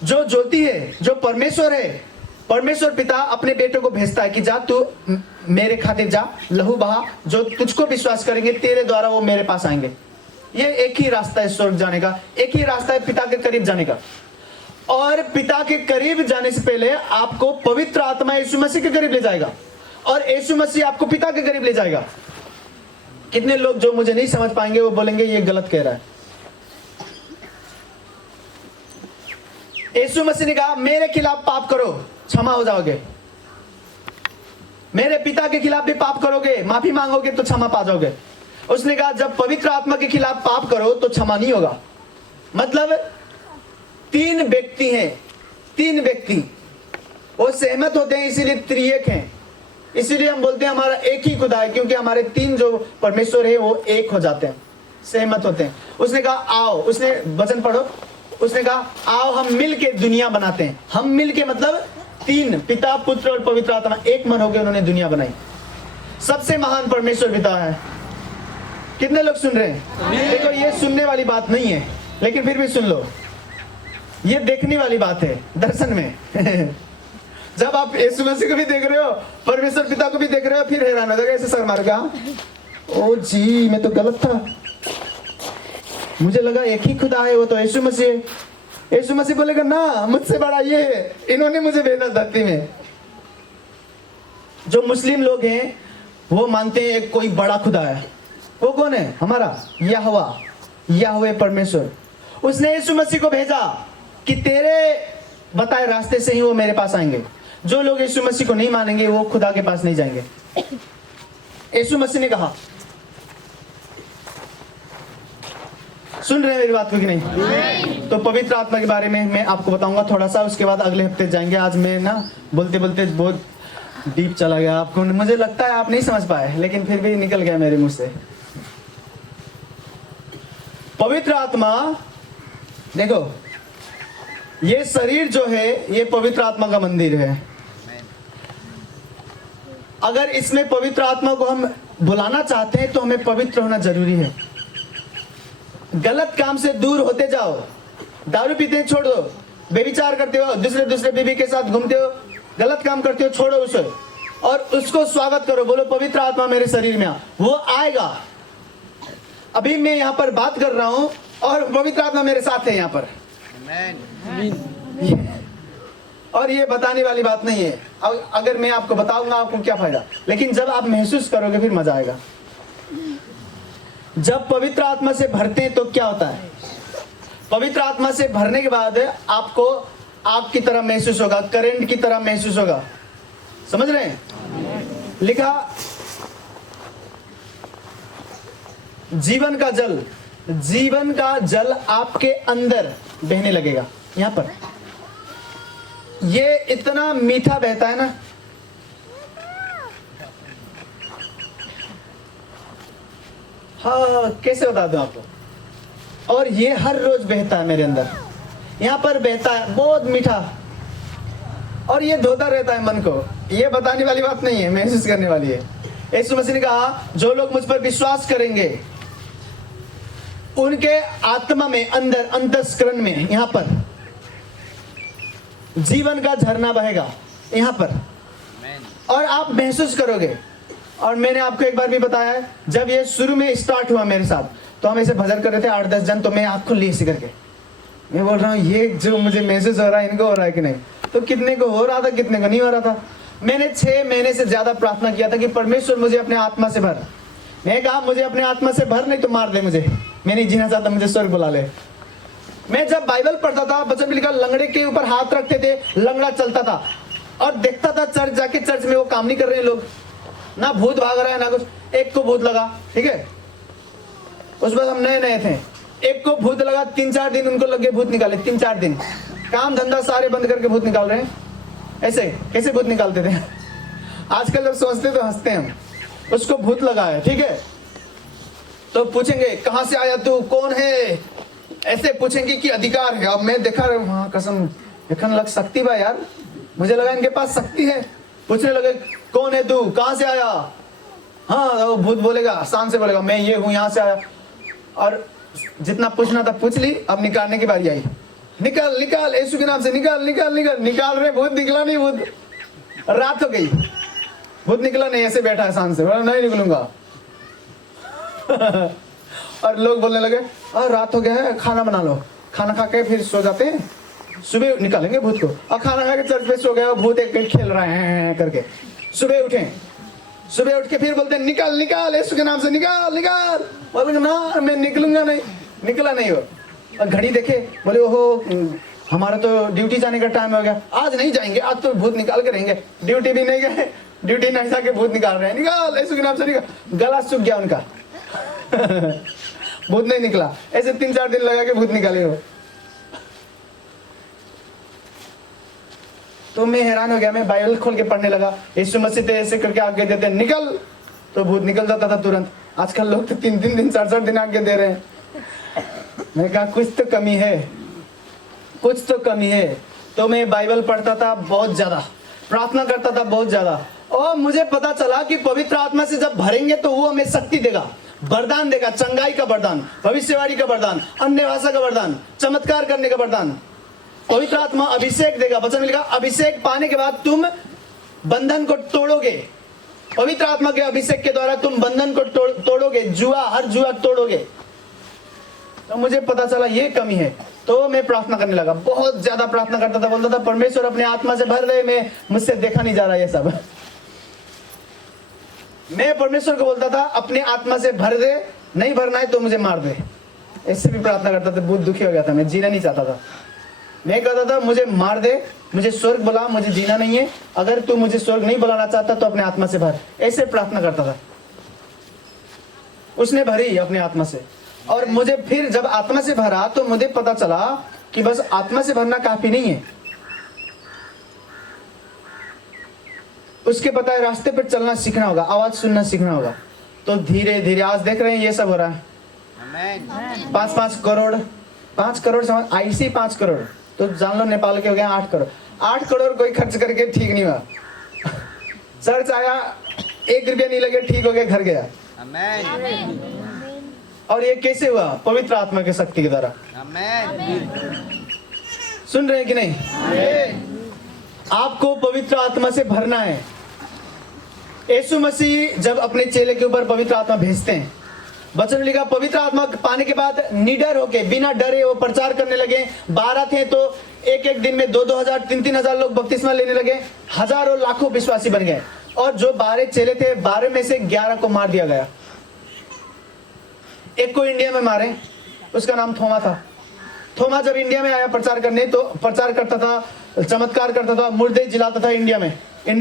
जो ज्योति है, जो परमेश्वर है, परमेश्वर पिता अपने बेटे को भेजता है कि जा तू मेरे खातिर जा, लहू बहा, जो तुझको विश्वास करेंगे तेरे द्वारा वो मेरे पास आएंगे। ये एक ही रास्ता है स्वर्ग जाने का, एक ही रास्ता है पिता के करीब जाने का। और पिता के करीब जाने से पहले आपको पवित्र आत्मा यीशु मसीह के करीब ले जाएगा, और यीशु मसीह आपको पिता के करीब ले जाएगा। कितने लोग जो मुझे नहीं समझ पाएंगे वो बोलेंगे ये गलत कह रहा है। यीशु मसीह ने कहा मेरे खिलाफ पाप करो, क्षमा हो जाओगे। मेरे पिता के खिलाफ भी पाप करोगे, माफी मांगोगे तो क्षमा पा जाओगे। उसने कहा जब पवित्र आत्मा के खिलाफ पाप करो तो क्षमा नहीं होगा। मतलब तीन व्यक्ति हैं, तीन व्यक्ति वो सहमत होते हैं, इसीलिए त्रिएक हैं। इसीलिए हम बोलते हैं हमारा एक ही खुदा है, क्योंकि हमारे तीन जो परमेश्वर है वो एक हो जाते हैं, सहमत होते हैं। उसने कहा आओ, उसने वचन पढ़ो, उसने कहा आओ हम मिल के दुनिया बनाते हैं। हम मिल के मतलब तीन, पिता पुत्र और पवित्र आत्मा एक मन होकर उन्होंने दुनिया बनाई। सबसे महान परमेश्वर पिता है। कितने लोग सुन रहे हैं? देखो ये सुनने वाली बात नहीं है, लेकिन फिर भी सुन लो, ये देखने वाली बात है दर्शन में। जब आप यीशु मसीह को भी देख रहे हो, परमेश्वर पिता को भी देख रहे हो, फिर हैरान हो जाएगा, ऐसे सर मार गया, ओ जी मैं तो गलत था, मुझे लगा एक ही खुदा है, वो तो यीशु मसीह है। यीशु मसीह बोलेगा ना मुझसे बड़ा ये है, इन्होंने मुझे भेजा धरती में। जो मुस्लिम लोग हैं वो मानते हैं एक कोई बड़ा खुदा है। वो कौन है? हमारा यहोवा, यहोवे परमेश्वर। उसने यीशु मसीह को भेजा कि तेरे बताए रास्ते से ही वो मेरे पास आएंगे। जो लोग यीशु मसीह को नहीं मानेंगे वो खुदा के पास नहीं जाएंगे। यीशु मसीह ने कहा, सुन रहे हैं मेरी बात को कि नहीं? तो पवित्र आत्मा के बारे में मैं आपको बताऊंगा थोड़ा सा, उसके बाद अगले हफ्ते जाएंगे। आज मैं ना बोलते बोलते बहुत डीप चला गया, आपको मुझे लगता है आप नहीं समझ पाए, लेकिन फिर भी निकल गया मेरे मुंह से। पवित्र आत्मा, देखो ये शरीर जो है ये पवित्र आत्मा का मंदिर है। अगर इसमें पवित्र आत्मा को हम बुलाना चाहते हैं तो हमें पवित्र होना जरूरी है। गलत काम से दूर होते जाओ, दारू पीते छोड़ दो, बेविचार करते हो, दूसरे बीवी के साथ घूमते हो, गलत काम करते हो, छोड़ो उसे और उसको स्वागत करो। बोलो पवित्र आत्मा मेरे शरीर में आ, वो आएगा। अभी मैं यहाँ पर बात कर रहा हूँ और पवित्र आत्मा मेरे साथ है यहाँ पर। और ये बताने वाली बात नहीं है, अगर मैं आपको बताऊंगा आपको क्या फायदा, लेकिन जब आप महसूस करोगे फिर मजा आएगा। जब पवित्र आत्मा से भरते हैं तो क्या होता है? पवित्र आत्मा से भरने के बाद आपको आग की तरह महसूस होगा, करंट की तरह महसूस होगा। समझ रहे हैं? लिखा जीवन का जल, जीवन का जल आपके अंदर बहने लगेगा। यहां पर ये इतना मीठा बहता है ना, हाँ कैसे बता दूं आपको। और ये हर रोज बहता है मेरे अंदर, यहाँ पर बहता है, बहुत मीठा, और ये धोता रहता है मन को। ये बताने वाली बात नहीं है, महसूस करने वाली है। यीशु मसीह ने कहा जो लोग मुझ पर विश्वास करेंगे उनके आत्मा में, अंदर अंतस्करण में, यहाँ पर जीवन का झरना बहेगा यहाँ पर, और आप महसूस करोगे। और मैंने आपको एक बार भी बताया है, जब ये शुरू में स्टार्ट हुआ मेरे साथ, तो हम ऐसे भजन कर रहे थे 8-10 जन, तो मैं आँख खुल ली ऐसे करके, मैं बोल रहा हूँ ये जो मुझे महसूस हो रहा है इनको हो रहा है कि नहीं? तो कितने को हो रहा था, कितने को नहीं हो रहा था। मैंने 6 महीने से ज्यादा प्रार्थना किया था कि परमेश्वर मुझे अपने आत्मा से भर। मैं कहा मुझे अपने आत्मा से भर, नहीं तो मार दे मुझे, मैं नहीं जीना चाहता, मुझे स्वर्ग बुला ले। मैं जब बाइबल पढ़ता था, वचन में लिखा लंगड़े के ऊपर हाथ रखते थे, लंगड़ा चलता था, और देखता था चर्च जाके, चर्च में वो काम नहीं कर रहे हैं लोग, ना भूत भाग रहा है ना कुछ। एक को भूत लगा, ठीक है, उस बाद हम नए नए थे, एक को भूत लगा, 3-4 दिन उनको लगे भूत निकाले, 3-4 दिन काम धंधा सारे बंद करके भूत निकाल रहे हैं। ऐसे कैसे भूत निकालते थे? आजकल जब सोचते तो हंसते हैं हम। उसको भूत लगा है, ठीक है, तो पूछेंगे कहां से आया तू, कौन है, ऐसे पूछेंगे कि अधिकार है। अब मैं देखा रहा हूँ, हाँ कसम देखने लग शक्ति भाई यार, मुझे लगा इनके पास शक्ति है। पूछने लगे कौन है तू, कहां से आया? हाँ, वो भूत बोलेगा, शान से बोलेगा मैं ये हूँ, यहाँ से आया। और जितना पूछना था पूछ ली, अब निकालने की बारी आई। निकल निकल, यीशु के नाम से निकल निकल निकल। निकाल रहे, भूत निकला नहीं। भूत, रात हो गई, भूत निकला नहीं, ऐसे बैठा है शान से, बोला नहीं निकलूंगा। और लोग बोलने लगे रात हो गया है, खाना बना लो। खाना खा के फिर सो जाते हैं, सुबह निकालेंगे भूत को। और खाना खा के चर्च पे सो गए, भूत एक खेल रहे हैं करके। सुबह उठे, सुबह उठ के फिर बोलते हैं निकल निकल, यीशु के नाम से निकल निकल। बोले ना मैं निकलूंगा नहीं। निकला नहीं हो। और घड़ी देखे, बोले ओहो हमारा तो ड्यूटी जाने का टाइम हो गया, आज नहीं जाएंगे, आज तो भूत निकाल के रहेंगे। ड्यूटी भी नहीं गए, ड्यूटी नहीं जाके भूत निकाल रहे हैं। निकाल, यीशु के नाम से निकाल। गला सूख गया उनका। भूत नहीं निकला। ऐसे 3-4 दिन लगा के भूत निकाले हो। तो मैं हैरान हो गया, मैं बाइबल खोल के पढ़ने लगा। यीशु मसीह तो ऐसे करके आगे देते निकल, तो भूत निकल जाता था तुरंत। आजकल लोग तो 3-3 दिन 4-4 दिन आगे दे रहे हैं। मैं कहा कुछ तो कमी है, कुछ तो कमी है। तो मैं बाइबल पढ़ता था बहुत ज्यादा, प्रार्थना करता था बहुत ज्यादा, और मुझे पता चला कि पवित्र आत्मा से जब भरेंगे तो वो हमें शक्ति देगा, वरदान देगा। चंगाई का वरदान, भविष्यवाणी का वरदान, अन्य भाषा का वरदान, चमत्कार करने का वरदान। पवित्र आत्मा अभिषेक देगा। वचन में लिखा अभिषेक पाने के बाद तुम बंधन को तोड़ोगे। पवित्र आत्मा के अभिषेक के द्वारा तुम बंधन को तोड़ोगे, हर जुआ तोड़ोगे। तो मुझे पता चला ये कमी है। तो मैं प्रार्थना करने लगा, बहुत ज्यादा प्रार्थना करता था। बोलता था परमेश्वर अपने आत्मा से भर दे, मैं मुझसे देखा नहीं जा रहा ये सब। मैं परमेश्वर को बोलता था अपने आत्मा से भर दे, नहीं भरना है तो मुझे मार दे। ऐसे भी प्रार्थना करता था। बहुत दुखी हो गया था, मैं जीना नहीं चाहता था। मैं कहता था मुझे मार दे, मुझे स्वर्ग बुला, मुझे जीना नहीं है। अगर तू मुझे स्वर्ग नहीं बुलाना चाहता तो अपने आत्मा से भर। ऐसे प्रार्थना करता था। उसने भरी अपने आत्मा से। और मुझे फिर जब आत्मा से भरा तो मुझे पता चला कि बस आत्मा से भरना काफी नहीं है। उसके पता है रास्ते पर चलना सीखना होगा, आवाज सुनना सीखना होगा। तो धीरे धीरे आज देख रहे हैं ये सब हो रहा है। 5-5 करोड़, 5 करोड़ समझ, IC 5 करोड़, तो जान लो नेपाल के हो गए 8 करोड़। 8 करोड़ कोई खर्च करके ठीक नहीं हुआ। चर्च आया, 1 रुपया नहीं लगे, ठीक हो गया, घर गया। और ये कैसे हुआ? पवित्र आत्मा की शक्ति के द्वारा। सुन रहे हैं कि नहीं? आपको पवित्र आत्मा से भरना है। यीशु मसीह जब अपने चेले के ऊपर पवित्र आत्मा भेजते हैं, वचन लिखा पवित्र आत्मा पाने के बाद निडर होके, बिना डरे वो प्रचार करने लगे। 12 थे तो एक दिन में 2-2 हजार, 3-3 हजार लोग बपतिस्मा लेने लगे। हजारों लाखों विश्वासी बन गए। और जो 12 चेले थे, 12 में से 11 को मार दिया गया। एक को इंडिया में मारे, उसका नाम थोमा था। थोमा जब इंडिया में आया प्रचार करने, तो प्रचार करता था, चमत्कार करता था, मुर्दे जिलाता था। इंडिया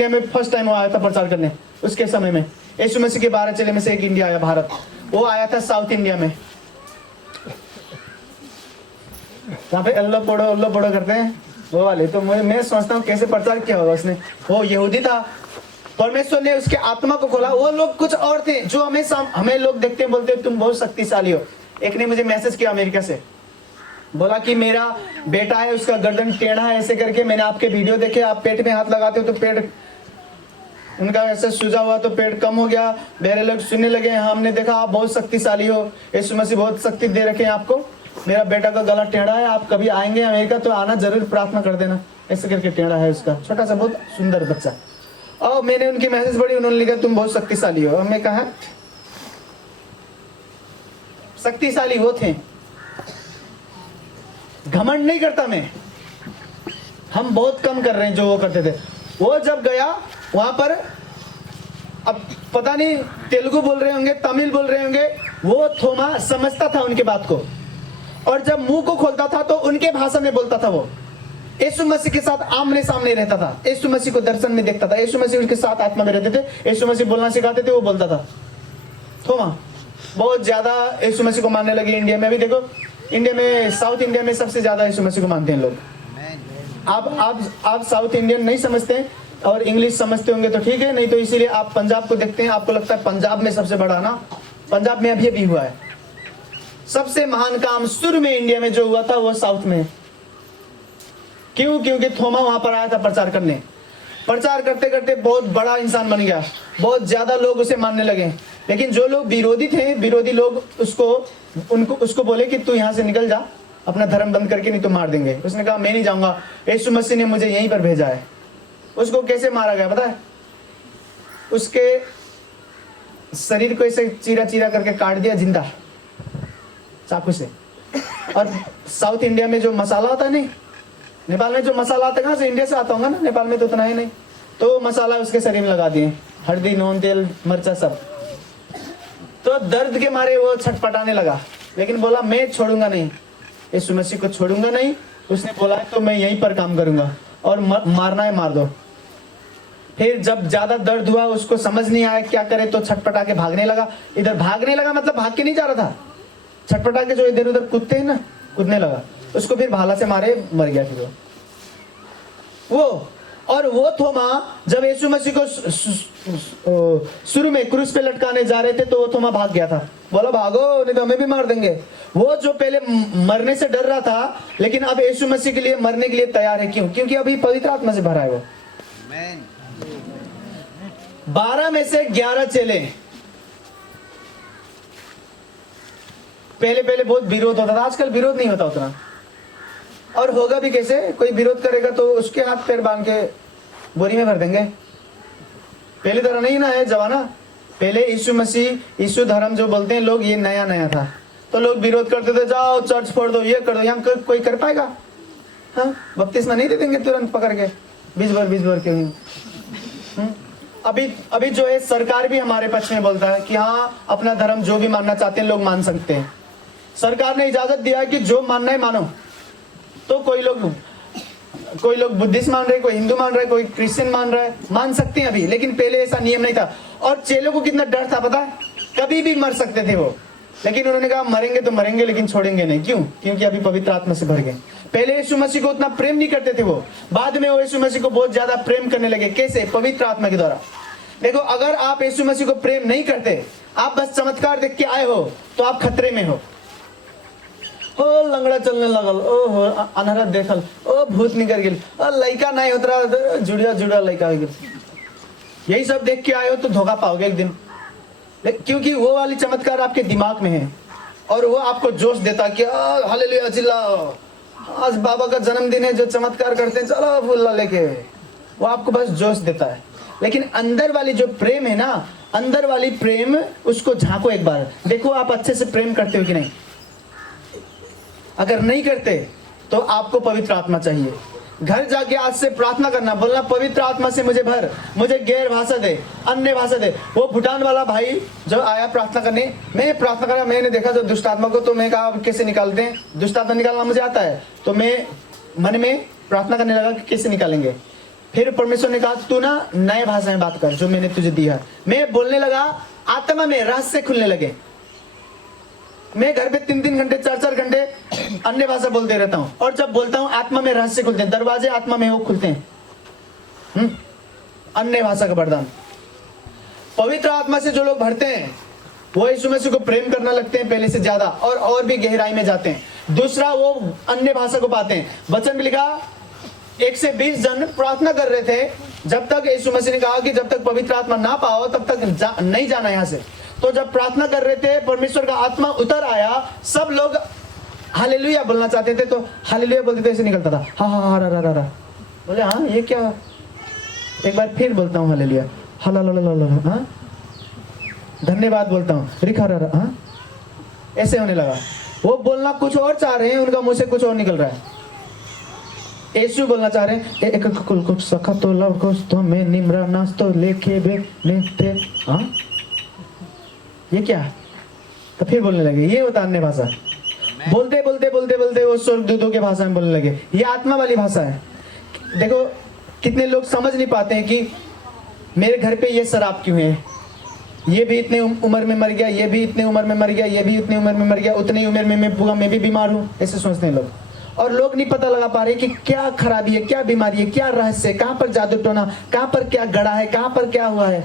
में फर्स्ट टाइम वो आया था प्रचार करने। उसके समय में यीशु मसीह के 12 चेले में से एक इंडिया आया, भारत। वो आया था साउथ इंडिया में, जहाँ पे अल्लो पोड़ो करते हैं, वो वाले। तो मैं सोचता हूँ कैसे प्रचार किया होगा उसने। वो यहूदी था, परमेश्वर ने उसके आत्मा को खोला। वो लोग कुछ और थे जो हमें लोग देखते हैं, बोलते हैं तुम बहुत शक्तिशाली हो। एक ने मुझे मैसेज किया अमेरिका से, बोला कि मेरा बेटा है, उसका गर्दन टेढ़ा है ऐसे करके, मैंने आपके वीडियो देखे, आप पेट में हाथ लगाते हो तो पेट उनका ऐसे सूजा हुआ तो पेट कम हो गया। मेरे लोग सुनने लगे, हमने देखा आप बहुत शक्तिशाली हो, यीशु मसीह बहुत शक्ति दे रखे हैं आपको। मेरा बेटा का गला टेढ़ा है, आप कभी आएंगे अमेरिका तो आना जरूर, प्रार्थना कर देना। ऐसे करके टेढ़ा है उसका, छोटा सा बहुत सुंदर बच्चा। और मैंने उनकी मैसेज पढ़ी, उन्होंने लिखा तुम बहुत शक्तिशाली हो। मैं कहा शक्तिशाली वो थे, घमंड नहीं करता मैं, हम बहुत कम कर रहे हैं जो वो करते थे। वो जब गया वहां पर, अब पता नहीं तेलुगु बोल रहे होंगे, तमिल बोल रहे होंगे, वो थोमा समझता था उनके बात को। और जब मुंह को खोलता था तो उनके भाषा में बोलता था। वो यीशु मसीह के साथ आमने सामने रहता था, यीशु मसीह को दर्शन में देखता था, यीशु मसीह उसके साथ आत्मा में रहते थे, यीशु मसीह बोलना सिखाते थे, वो बोलता था। थोमा बहुत ज्यादा यीशु मसीह को मानने लगे। इंडिया में भी देखो, इंडिया में, साउथ इंडिया में सबसे ज्यादा यीशु मसीह को मानते हैं लोग। आप साउथ इंडियन नहीं समझते और इंग्लिश समझते होंगे तो ठीक है, नहीं तो इसीलिए आप पंजाब को देखते हैं, आपको लगता है पंजाब में सबसे बड़ा ना। पंजाब में अभी हुआ है सबसे महान काम शुरू में इंडिया में जो हुआ था, वो साउथ में। क्यों? क्योंकि थोमा वहां पर आया था प्रचार करने। प्रचार करते करते बहुत बड़ा इंसान बन गया, बहुत ज्यादा लोग उसे मानने लगे। लेकिन जो लोग विरोधी थे, विरोधी लोग उसको बोले कि तू यहाँ से निकल जा, अपना धर्म बंद करके, नहीं तो मार देंगे। उसने कहा मैं नहीं जाऊंगा, यीशु मसीह ने मुझे यहीं पर भेजा है। उसको कैसे मारा गया पता है? उसके शरीर को ऐसे चीरा चीरा करके काट दिया जिंदा चाकू से। और साउथ इंडिया में जो मसाला होता है, नहीं नेपाल में जो मसाला आता है, कहाँ से? इंडिया से आता होगा ना, नेपाल में तो उतना ही नहीं। तो मसाला उसके शरीर में लगा दिए, हल्दी, नून, तेल, मिर्चा सब। तो दर्द के मारे वो छटपटाने लगा, लेकिन बोला मैं छोड़ूंगा नहीं, यीशु मसीह को छोड़ूंगा नहीं। उसने बोला तो मैं यहीं पर काम करूंगा और मारना है मार दो। फिर जब ज्यादा दर्द हुआ, उसको समझ नहीं आया क्या करे, तो छटपटा के भागने लगा। इधर भागने लगा मतलब भाग के नहीं जा रहा था, छटपटा के जो इधर उधर कूदते हैं ना, कूदने लगा। उसको फिर भाला से मारे मर गया फिर वो। और वो थोमा जब यीशु मसीह को शुरू में क्रूस पे लटकाने जा रहे थे, तो वो थोमा भाग गया था, बोला भागो नहीं तो हमें भी मार देंगे। वो जो पहले मरने से डर रहा था, लेकिन अब यीशु मसीह के लिए मरने के लिए तैयार है। क्यों? क्योंकि अभी पवित्र आत्मा से भरा है वो। 12 में से 11 चेले। पहले बहुत विरोध होता था, आजकल विरोध नहीं होता उतना, और होगा भी कैसे? कोई विरोध करेगा तो उसके हाथ पैर बांध के बोरी में भर देंगे। पहले तरह नहीं ना है जमाना। पहले यीशु मसीह, यीशु धर्म जो बोलते हैं लोग, ये नया नया था, तो लोग विरोध करते थे, जाओ चर्च फोड़ दो, ये कर दो। यहाँ कोई कर पाएगा? हाँ, बपतिस्मा नहीं दे देंगे तुरंत पकड़ के 20 बार के। अभी जो है सरकार भी हमारे पक्ष में बोलता है कि हाँ, अपना धर्म जो भी मानना चाहते हैं लोग मान सकते हैं। सरकार ने इजाजत दिया है कि जो मानना है मानो। तो कोई लोग बुद्धिस्ट मान रहे, कोई हिंदू मान रहा है, कोई क्रिश्चियन मान रहा है, मान सकते हैं अभी, लेकिन पहले ऐसा नियम नहीं था। और चेलों को कितना डर था पता है? कभी भी मर सकते थे वो, लेकिन उन्होंने कहा मरेंगे तो मरेंगे, लेकिन छोड़ेंगे नहीं। क्यों? क्योंकि अभी पवित्र आत्मा से भर गए। पहले यीशु मसीह को उतना प्रेम नहीं करते थे वो, बाद में वो यीशु मसीह को बहुत ज्यादा प्रेम करने लगे। कैसे? पवित्र आत्मा के द्वारा। देखो, अगर आप यीशु मसीह को प्रेम नहीं करते, आप बस चमत्कार देख के आए हो, तो आप खतरे में हो। ओ लंगड़ा चलने लगल, ओ हो अनहरा देखल, ओ भूत निकल गेल, ओ लड़का नहीं उतरा, जुड़िया लड़का हो गेल, यही सब देख के आए हो तो धोखा पाओगे एक दिन। क्योंकि वो वाली चमत्कार आपके दिमाग में है, और वो आपको जोश देता कि हालेलुया चिल्लाओ, आज बाबा का जन्मदिन है, जो चमत्कार करते हैं चलो फुल्ला लेके, वो आपको बस जोश देता है। लेकिन अंदर वाली जो प्रेम है ना, अंदर वाली प्रेम, उसको झांको एक बार, देखो आप अच्छे से प्रेम करते हो कि नहीं। अगर नहीं करते तो आपको पवित्र आत्मा चाहिए। घर जाके आज से प्रार्थना करना, बोलना पवित्र आत्मा से मुझे भर, मुझे गैर भाषा दे, अन्य भाषा दे। वो भूटान वाला भाई जो आया प्रार्थना करने, मैंने प्रार्थना करा, मैंने देखा जो दुष्ट आत्मा को, तो मैं कहा कैसे निकालते हैं? दुष्ट आत्मा निकालना मुझे आता है, तो मैं मन में प्रार्थना करने लगा कि कैसे निकालेंगे। फिर परमेश्वर ने कहा तू ना नए भाषा में बात कर जो मैंने तुझे दिया। मैं बोलने लगा, आत्मा में रहस्य खुलने लगे। मैं घर पे 3-3 घंटे 4-4 घंटे अन्य भाषा बोलते रहता हूँ, और जब बोलता हूँ आत्मा में रहस्य खुलते हैं, दरवाजे आत्मा में वो खुलते हैं। अन्य भाषा का वरदान। पवित्र आत्मा से जो लोग भरते हैं वो यीशु मसीह को प्रेम करना लगते हैं पहले से ज्यादा, और भी गहराई में जाते हैं। दूसरा, वो अन्य भाषा को पाते हैं। वचन में लिखा 1 से 20 जन प्रार्थना कर रहे थे, जब तक यीशु मसीह ने कहा कि जब तक पवित्र आत्मा ना पाओ तब तक नहीं जाना यहाँ से। तो जब प्रार्थना कर रहे थे, परमेश्वर का आत्मा उतर आया, सब लोग हालेलुया बोलना चाहते थे, तो हालेलुया बोलते थे, ऐसे निकलता था हा रा। बोले हाँ ये क्या? एक बार फिर बोलता हूँ हालेलुया, हाँ धन्यवाद बोलता हूँ, रिखा रा, हाँ ऐसे होने लगा। वो बोलना कुछ और चाह रहे हैं, उनका मुंह से कुछ और निकल रहा है। यीशु बोलना चाह रहे हैं, एक कुल सखा तो लव को में निम्रा नास्तो लेके बे नेते, हाँ ये क्या? तो फिर बोलने लगे, ये होता अन्य भाषा। बोलते वो स्वर्गदूतों के भाषा में बोलने लगे। ये आत्मा वाली भाषा है। देखो कितने लोग समझ नहीं पाते हैं कि मेरे घर पे ये शराब क्यों है, ये भी इतने उम्र में मर गया, ये भी इतने उम्र में मर गया, ये भी इतनी उम्र में मर गया, उतनी उम्र में मैं भी बीमार हूँ, ऐसे सोचते हैं लोग। और लोग नहीं पता लगा पा रहे कि क्या खराबी है, क्या बीमारी है, क्या रहस्य है, कहाँ पर जादू टोना, कहाँ पर क्या गड़ा है, कहाँ पर क्या हुआ है।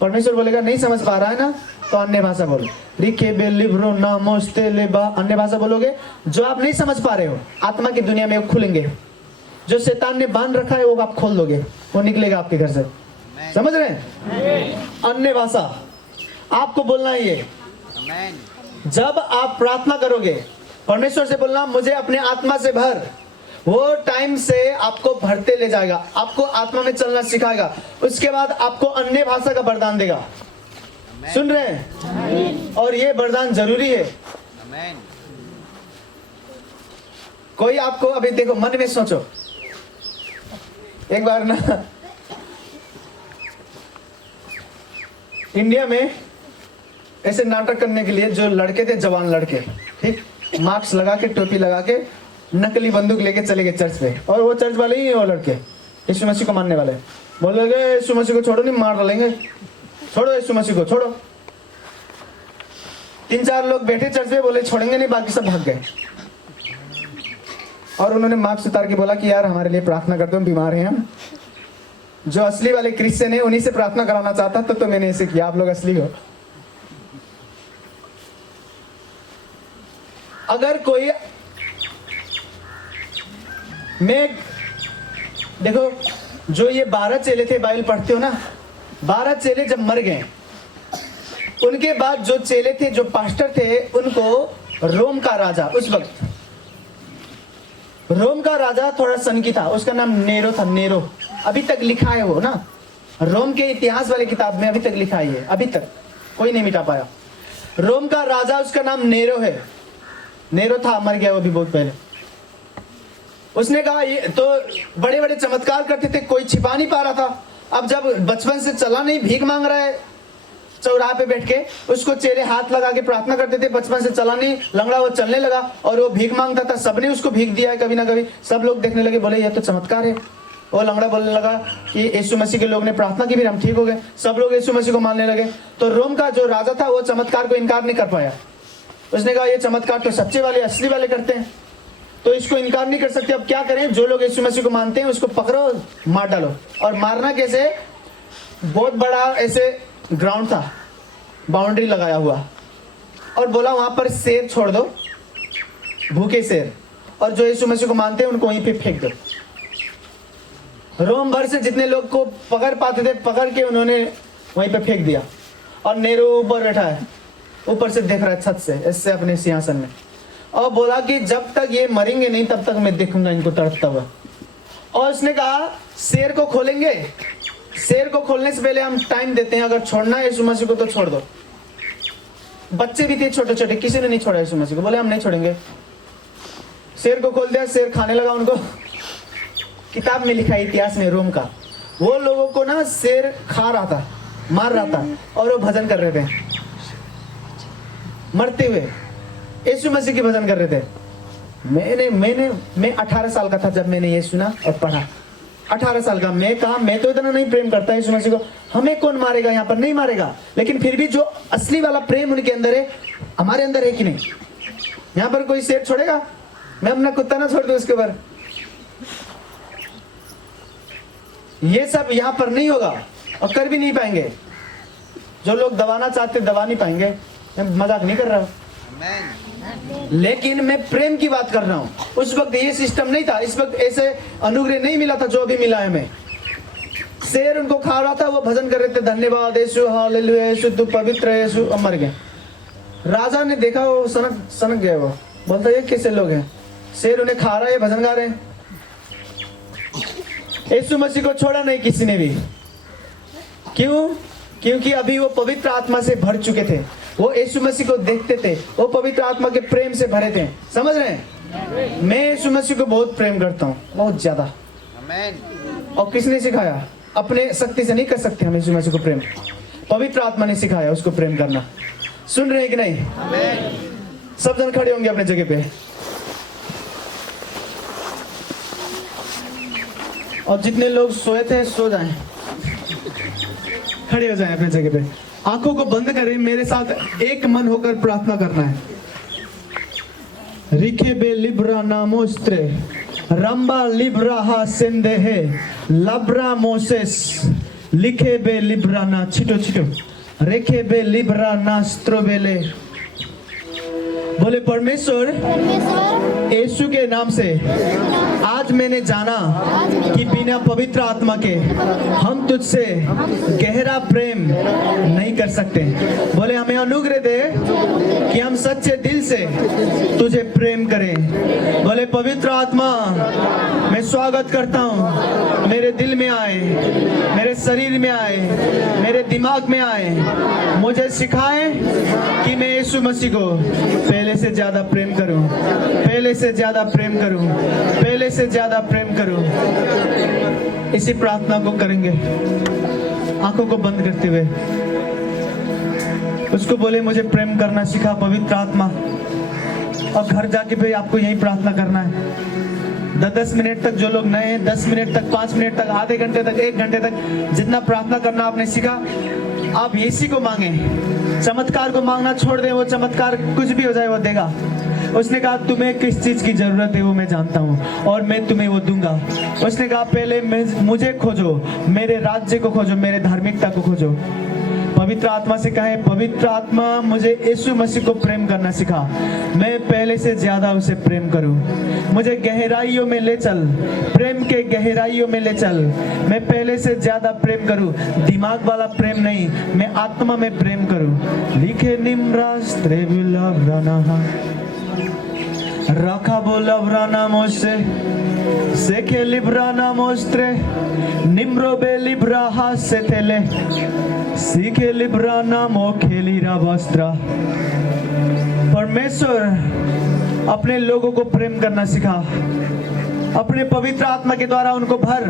परमेश्वर बोलेगा नहीं समझ पा रहा है ना, तो अन्य भाषा बोलो। रिखे बे लिब्रो नमस्ते लेबा, अन्य भाषा बोलोगे। जो आप नहीं समझ पा रहे हो, आत्मा की दुनिया में वो खुलेंगे। जो शैतान ने बांध रखा है वो आप खोल दोगे, वो निकलेगा आपके घर से। समझ रहे हैं? अन्य भाषा आपको बोलना ही है। जब आप प्रार्थना करोगे परमेश्वर से बोलना मुझे अपने आत्मा से भर, वो टाइम से आपको भरते ले जाएगा, आपको आत्मा में चलना सिखाएगा, उसके बाद आपको अन्य भाषा का वरदान देगा। सुन रहे हैं? और ये वरदान जरूरी है। कोई आपको अभी देखो, मन में सोचो, एक बार ना इंडिया में ऐसे नाटक करने के लिए जो लड़के थे, जवान लड़के, ठीक, मास्क लगा के, टोपी लगा के, नकली बंदूक लेके चले गए चर्च पे। और वो चर्च वाले ही हैं वो लड़के, यीशु मसीह को मानने वाले। बोले गए यीशु मसीह को छोड़ो, नहीं मार डालेंगे, छोड़ो यीशु मसीह को छोड़ो। 3-4 लोग बैठे चर्च में, बोले छोड़ेंगे नहीं, बाकी सब भाग गए। और उन्होंने मास्क उतार के बोला कि यार हमारे लिए प्रार्थना करते हो, बीमार हैं हम। जो असली वाले क्रिश्चियन है उन्हीं से प्रार्थना कराना चाहता तो मैंने ऐसे किया, आप लोग असली हो। अगर कोई, मैं देखो, जो ये 12 चेले थे, बाइबल पढ़ते हो ना, 12 चेले जब मर गए, उनके बाद जो चेले थे, जो पास्टर थे, उनको रोम का राजा, उस वक्त रोम का राजा थोड़ा सनकी था, उसका नाम नेरो था। नेरो अभी तक लिखा है वो ना, रोम के इतिहास वाले किताब में अभी तक लिखा है, अभी तक कोई नहीं मिटा पाया। रोम का राजा, उसका नाम नेरो है। नेरो था, मर गया वो भी बहुत पहले। उसने कहा ये तो बड़े बड़े चमत्कार करते थे, कोई छिपा नहीं पा रहा था। अब जब बचपन से चला नहीं, भीख मांग रहा है चौराहे पे बैठ के, उसको चेहरे हाथ लगा के प्रार्थना करते थे, बचपन से चला नहीं, लंगड़ा वो चलने लगा और वो भीख मांगता था। सबने उसको भीख दिया है कभी ना कभी, सब लोग देखने लगे, बोले ये तो चमत्कार है। वो लंगड़ा बोलने लगा कि यीशु मसीह के लोग ने प्रार्थना की, फिर हम ठीक हो गए। सब लोग यीशु मसीह को मानने लगे। तो रोम का जो राजा था वो चमत्कार को इनकार नहीं कर पाया। उसने कहा ये चमत्कार तो सच्चे वाले, असली वाले करते हैं, तो इसको इनकार नहीं कर सकते। अब क्या करें, जो लोग यीशु मसीह को मानते हैं उसको पकड़ो, मार डालो। और मारना कैसे, बहुत बड़ा ऐसे ग्राउंड था, बाउंड्री लगाया हुआ, और बोला वहां पर शेर छोड़ दो, भूखे शेर, और जो यीशु मसीह को मानते हैं उनको वहीं पे फेंक दो। रोम भर से जितने लोग को पकड़ पाते थे, पकड़ के उन्होंने वहीं पे फेंक दिया। और नेहरू ऊपर बैठा है, ऊपर से देख रहा है छत से, इससे अपने सिंहासन में, और बोला कि जब तक ये मरेंगे नहीं तब तक मैं देखूंगा इनको तड़पता हुआ। और उसने कहा शेर को खोलेंगे, शेर को खोलने से पहले हम टाइम देते हैं, अगर छोड़ना है यीशु मसीह को तो छोड़ दो। बच्चे भी थे छोटे छोटे, किसी ने नहीं छोड़ा यीशु मसीह को, बोले हम नहीं छोड़ेंगे। शेर को खोल दिया, शेर खाने लगा उनको। किताब में लिखा है इतिहास में रोम का, वो लोगों को ना शेर खा रहा था, मार रहा था, और वो भजन कर रहे थे मरते हुए, यीशु मसीह की भजन कर रहे थे। मैं 18 साल का था जब मैंने ये सुना और पढ़ा। 18 साल का, मैं कहा मैं तो इतना नहीं प्रेम करता यीशु मसीह को, हमें कौन मारेगा, यहाँ पर नहीं मारेगा। लेकिन फिर भी जो असली वाला प्रेम उनके अंदर है, हमारे अंदर है कि नहीं। यहाँ पर कोई शेर छोड़ेगा, मैं अपना कुत्ता ना छोड़ दूं उसके ऊपर। ये सब यहाँ पर नहीं होगा और कर भी नहीं पाएंगे। जो लोग दबाना चाहते दबा नहीं पाएंगे, मैं मजाक नहीं कर रहा हूँ, लेकिन मैं प्रेम की बात कर रहा हूँ। उस वक्त ये सिस्टम नहीं था, इस वक्त ऐसे अनुग्रह नहीं मिला था जो अभी मिला है हमें। शेर उनको खा रहा था, वो भजन कर रहे थे, धन्यवाद यीशु, हालेलुया यीशु, तू पवित्र है यीशु, मर गए। राजा ने देखा, वो सनक गया, वो बोलता ये कैसे लोग हैं, शेर उन्हें खा रहा है, भजन गा रहे हैं। यीशु मसीह को छोड़ा नहीं किसी ने भी। क्यों? क्योंकि अभी वो पवित्र आत्मा से भर चुके थे, वो यीशु मसीह को देखते थे, वो पवित्र आत्मा के प्रेम से भरे थे। समझ रहे हैं? मैं यीशु मसीह को बहुत प्रेम करता हूँ, बहुत ज्यादा। और किसने सिखाया? अपने शक्ति से नहीं कर सकते हम यीशु मसीह को प्रेम, पवित्र आत्मा ने सिखाया उसको प्रेम करना। सुन रहे हैं कि नहीं? सब जन खड़े होंगे अपने जगह पे, और जितने लोग सोए थे सो जाएं, खड़े हो जाएं अपने जगह पे, आंखों को बंद करें, मेरे साथ एक मन होकर प्रार्थना करना है। रिखे बे लिब्रा नामोस्त्रे रंबा लिब्रा हा सेंदेहे लब्रा मोसेस लिखे बे लिब्रा ना छिटो छिटो रेखे बे लिब्रा ना स्त्रोबेले बोले परमेश्वर यीशु के नाम से आज मैंने जाना कि बिना पवित्र आत्मा के हम तुझसे गहरा प्रेम नहीं कर सकते। बोले हमें अनुग्रह दे कि हम सच्चे दिल से तुझे प्रेम करें। बोले पवित्र आत्मा मैं स्वागत करता हूँ, मेरे दिल में आए, मेरे शरीर में आए, मेरे दिमाग में आए, मुझे सिखाए कि मैं यीशु मसीह को पहले से ज्यादा प्रेम करूं, पहले से ज्यादा प्रेम करूं, पहले से ज्यादा प्रेम करूं। इसी प्रार्थना को करेंगे आंखों को बंद करते हुए। उसको बोले मुझे प्रेम करना सिखा पवित्र आत्मा। और घर जाके फिर आपको यही प्रार्थना करना है। 10 मिनट तक जो लोग नए हैं, 10 मिनट तक, 5 मिनट तक, आधे घंटे तक, 1 घंटे तक जितना प्रार्थना करना आपने सीखा, आप इसी को मांगे। चमत्कार को मांगना छोड़ दें, वो चमत्कार कुछ भी हो जाए वो देगा। उसने कहा तुम्हें किस चीज की जरूरत है वो मैं जानता हूँ और मैं तुम्हें वो दूंगा। उसने कहा पहले मुझे खोजो, मेरे राज्य को खोजो, मेरे धार्मिकता को खोजो। पवित्र आत्मा से कहे पवित्र आत्मा मुझे यीशु मसीह को प्रेम करना सिखा, मैं पहले से ज्यादा उसे प्रेम करूं। मुझे गहराइयों में ले चल, प्रेम के गहराइयों में ले चल, मैं पहले से ज्यादा प्रेम करूं। दिमाग वाला प्रेम नहीं, मैं आत्मा में प्रेम करूं। लिखे निम्रास्त्रे विलव्राना रखा बोलव्राना मोसे सेखे लिब्राना मोस्त्रे निम्रो बे लिब्राहा से थेले सीखे लिब्राना मोखेलीरा वस्त्रा। परमेश्वर अपने लोगों को प्रेम करना सिखा, अपने पवित्र आत्मा के द्वारा उनको भर,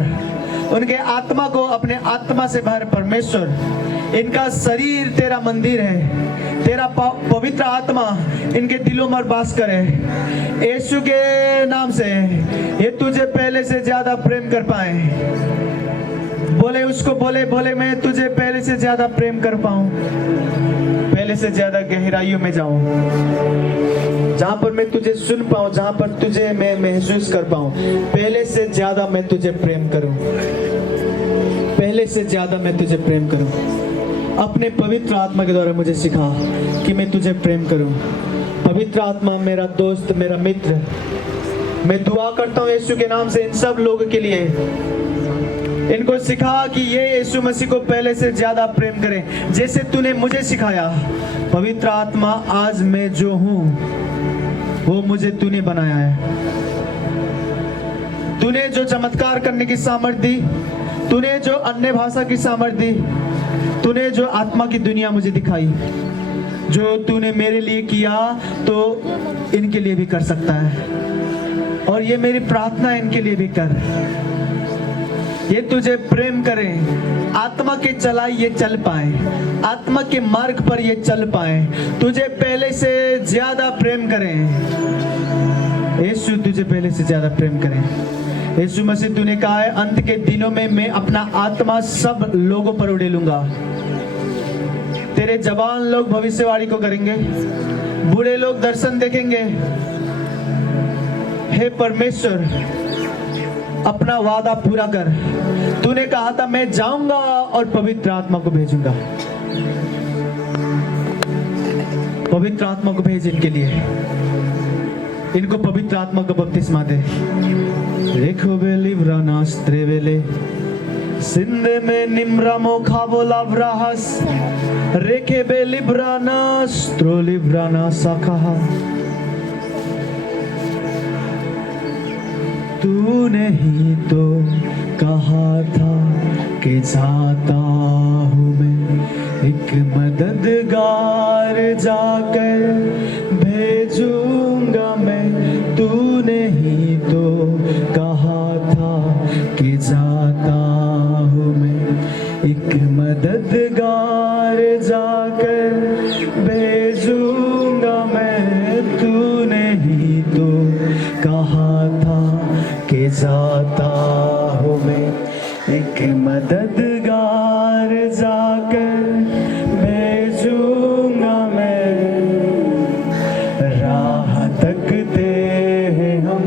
उनके आत्मा को अपने आत्मा से भर। परमेश्वर इनका शरीर तेरा मंदिर है, तेरा पवित्र आत्मा इनके दिलों में वास करे। यीशु के नाम से ये तुझे पहले से ज्यादा प्रेम कर पाए। बोले उसको, बोले मैं तुझे पहले से ज्यादा प्रेम कर पाऊं, पहले से ज्यादा गहराइयों में जाऊं, जहां पर मैं तुझे सुन पाऊं, जहां पर तुझे मैं महसूस कर पाऊं। पहले से ज्यादा मैं तुझे प्रेम करूं, पहले से ज्यादा मैं तुझे प्रेम करूं। अपने पवित्र आत्मा के द्वारा मुझे सिखा कि मैं तुझे प्रेम करूं। पवित्र आत्मा मेरा दोस्त, मेरा मित्र, मैं दुआ करता हूं यीशु के नाम से इन सब लोगों के लिए। इनको सिखा कि ये यीशु मसीह को पहले से ज्यादा प्रेम करें जैसे तूने मुझे सिखाया। पवित्र आत्मा आज मैं जो हूं वो मुझे तूने बनाया है। तूने जो चमत्कार करने की सामर्थ्य दी, तूने जो अन्य भाषा की सामर्थ्य दी, तूने जो आत्मा की दुनिया मुझे दिखाई, जो तूने मेरे लिए किया तो इनके लिए भी कर सकता है। और ये मेरी प्रार्थना है, इनके लिए भी कर। ये तुझे प्रेम करें, आत्मा के चलाई ये चल पाए, आत्मा के मार्ग पर ये चल पाए, तुझे पहले से ज्यादा प्रेम करें। यीशु तुझे पहले से ज्यादा प्रेम करें। यीशु मसीह तूने कहा है अंत के दिनों में मैं अपना आत्मा सब लोगों पर उड़ेलूंगा। तेरे जवान लोग भविष्यवाणी को करेंगे, बूढ़े लोग दर्शन देखेंगे। हे परमेश्वर अपना वादा पूरा कर। तूने कहा था मैं जाऊंगा और पवित्र आत्मा को भेजूंगा। पवित्र आत्मा को भेज इनके लिए, इनको पवित्र आत्मा का बपतिस्मा दे। रेखो बेली व्रानास्त्रे वेले सिंधे में निम्रामो खावोला व्राहस रेखे बेली व्रानास्त्रो लिव्राना साखा। तूने ही तो कहा था कि जाता हूँ मैं, एक मददगार जाकर भेजूंगा मैं। तूने ही तो कहा था कि जाता हूँ मैं, एक मददगार जाकर भेजूंगा मैं। तूने ही तो कहा था कि जाता हूँ मैं, एक मददगार जाकर भेजूंगा मैं। राह तकते हैं हम,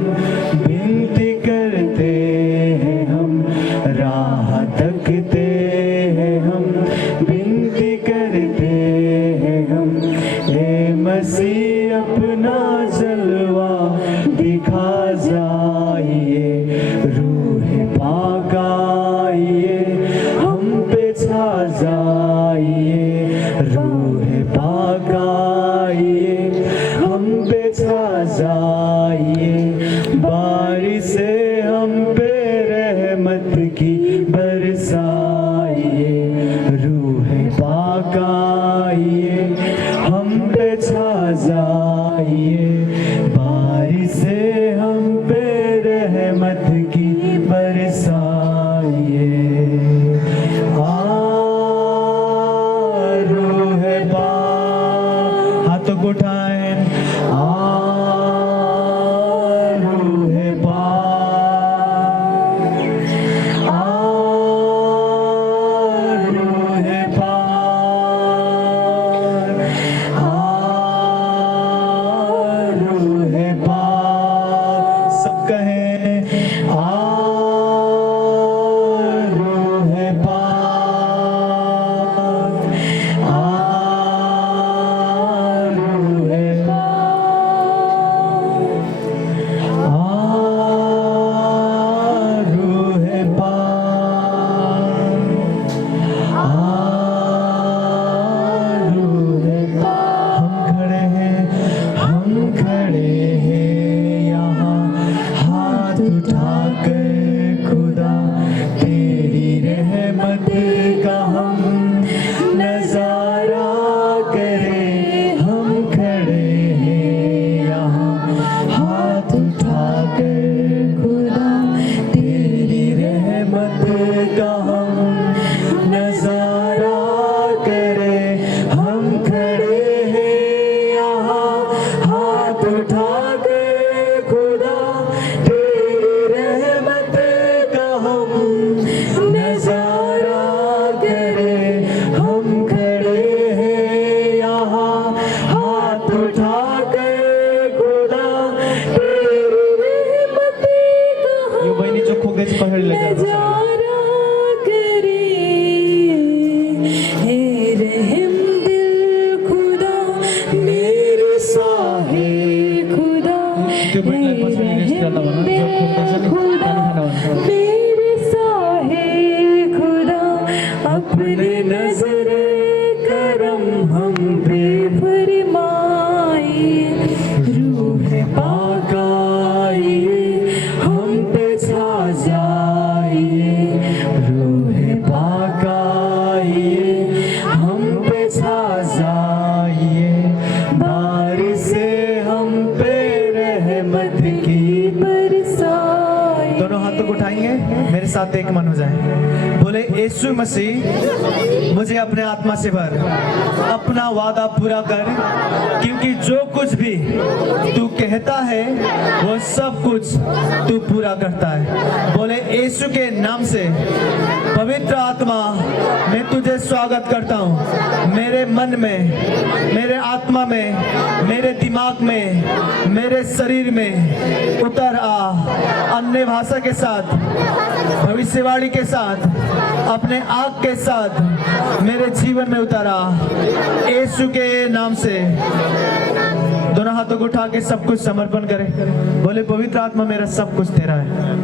विनती करते हैं हम, राह तकते हैं हम, विनती करते हैं हम। ए मसीह अपना की बरसाइए। रूह पाक, हाथों को उठाएं। रूह पाक, रूह पाक, रूह पाक। सब कहें रूह पाक, रूह पाक, रूह पाक, रूह पाक। हम खड़े हैं यहाँ हाथ उठाकर खुदा, तेरी रहमत का हम नजारा करें। हम खड़े हैं यहाँ हाथ उठाकर खुदा, तेरी रहमत का हम नजारा करें। हम खड़े हैं यहाँ हाथ उठाकर खुदा, तेरी रहमत का हम नजारा करें। हम खड़े हैं यहाँ हाथ उठाकर खुदा, तेरी रहमत का हम बहनी जो खोगे पकड़ लेगा नजारा करें। हे रहम दिल खुदा मेरे साहे खुदा, हे रहम दिल खुदा मेरे साहे खुदा, अपने नजर करम हम पे फरमाइए। रूह पाक आइए हम पे छा जाइए। रूह पाक आइए हम पे छा जाइए। बारिश से हम पे रहमत की बरसाइए। दोनों हाथों को उठाएंगे, मेरे साथ एक मन हो जाए। बोले यीशु मसीह मुझे अपने आत्मा से भर, अपना वादा पूरा कर, क्योंकि जो कुछ भी तू कहता है वो सब कुछ तू पूरा करता है। बोले यीशु के नाम से पवित्र आत्मा मैं तुझे स्वागत करता हूँ। मेरे मन में, मेरे आत्मा में, मेरे दिमाग में, मेरे शरीर में उतर आ। अन्य भाषा के साथ, भविष्यवाणी के साथ, अपने आग के साथ मेरे जीवन में उतारा यीशु के नाम से। दोनों हाथों को उठा के सब कुछ समर्पण करें। बोले पवित्र आत्मा मेरा सब कुछ तेरा है।